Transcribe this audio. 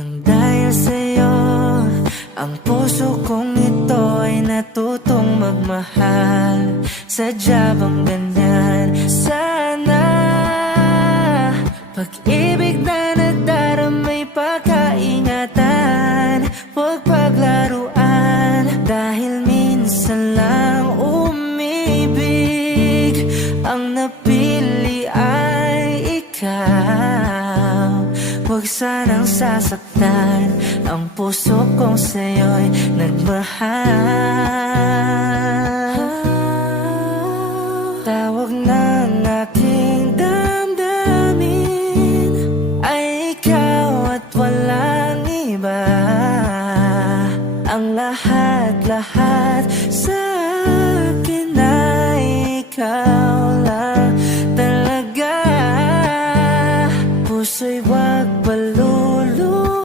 Nang dahil sa'yo, ang puso kong ito ay natutong magmahal. Sadya bang ganyan? Sana pag-ibig na nadaramay pagkaingatan, huwag paglaruan. Dahil minsan lang umibig, ang napili ay ikaw. Huwag sanang sasaktan ang puso kong sa'yo'y nagmahal. Tawag ng aking damdamin ay ikaw at walang iba. Ang lahat-lahat sa akin ay ikaw.